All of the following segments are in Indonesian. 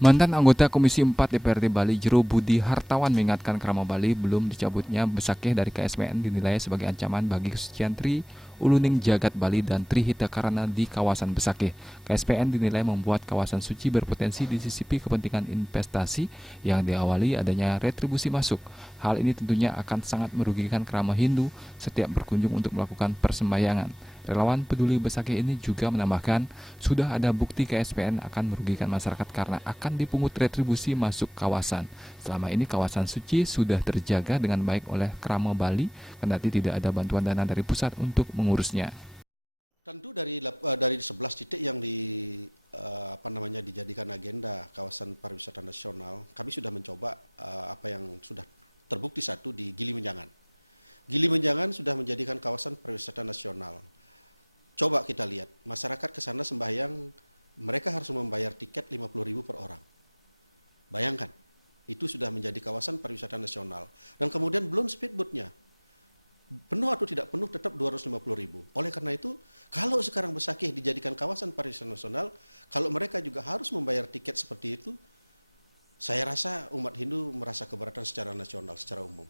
Mantan anggota Komisi 4 DPRD Bali Jero Budi Hartawan mengingatkan Krama Bali belum dicabutnya Besakeh dari KSPN dinilai sebagai ancaman bagi kesucian Tri Uluning Jagat Bali dan Trihita Karana di kawasan Besakeh. KSPN dinilai membuat kawasan suci berpotensi disisipi kepentingan investasi yang diawali adanya retribusi masuk. Hal ini tentunya akan sangat merugikan Krama Hindu setiap berkunjung untuk melakukan persembahyangan. Relawan peduli Besakeh ini juga menambahkan, sudah ada bukti KSPN akan merugikan masyarakat karena akan dipungut retribusi masuk kawasan. Selama ini kawasan suci sudah terjaga dengan baik oleh Krama Bali, kendati tidak ada bantuan dana dari pusat untuk mengurusnya. Tentu dari 11 titik yang dijadikan agenda kawasan pariwisata nasional, kami sudah mencoba apa yang sudah terbukti satu di Gili Menjangan. Gili Menjangan sudah menjadikan kawasan pariwisata nasional. Coba kita lihat, masyarakat ke sana sembahyang, mereka harus membayar tiket 50.000 per orang. Bayangkan, itu sudah menjadi kawasan pariwisata nasional. Dan kemudian belum speedboatnya. Penuh atau tidak penuh tetap 250.000. Oleh karena itu, kalau sekarang Besakeh dijadikan kawasan pariwisata nasional, kalau mereka juga harus membayar tiket seperti itu, saya rasa umat Hindu merasa keberatan secara nasional, secara umum.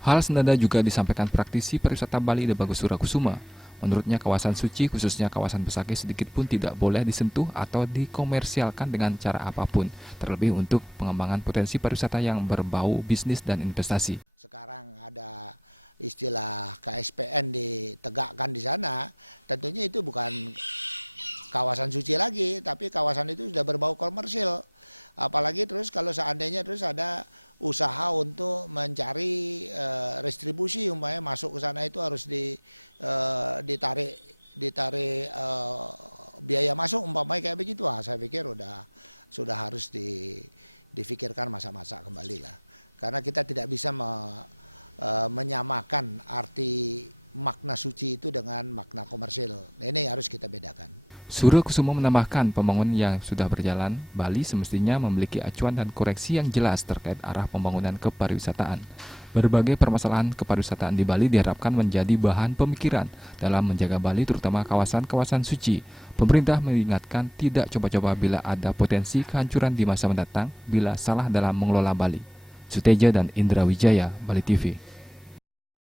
Hal senada juga disampaikan praktisi pariwisata Bali Debagus Surakusuma. Menurutnya kawasan suci khususnya kawasan Besakeh sedikit pun tidak boleh disentuh atau dikomersialkan dengan cara apapun, terlebih untuk pengembangan potensi pariwisata yang berbau bisnis dan investasi. Sekarang ada istilah KSPN ditegakkan di sana, tentunya itu bukan kawasan suci lagi, tapi kawasan itu sudah berbau komersil. Apalagi terus kalau seandainya terus ada usaha untuk mencari restribusi, umpamanya masuk ke sana itu harus ditarik biaya masuk, umpamanya kayak begitu. Saya pikir sudah harus difikirkan masa-masa kembali lah. Karena kita tidak bisa menyamakan arti makna suci itu dengan makna komersil. Ini harus kita bedakan. Surakusuma menambahkan pembangunan yang sudah berjalan, Bali semestinya memiliki acuan dan koreksi yang jelas terkait arah pembangunan kepariwisataan. Berbagai permasalahan kepariwisataan di Bali diharapkan menjadi bahan pemikiran dalam menjaga Bali terutama kawasan-kawasan suci. Pemerintah mengingatkan tidak coba-coba bila ada potensi kehancuran di masa mendatang bila salah dalam mengelola Bali. Suteja dan Indra Wijaya, Bali TV.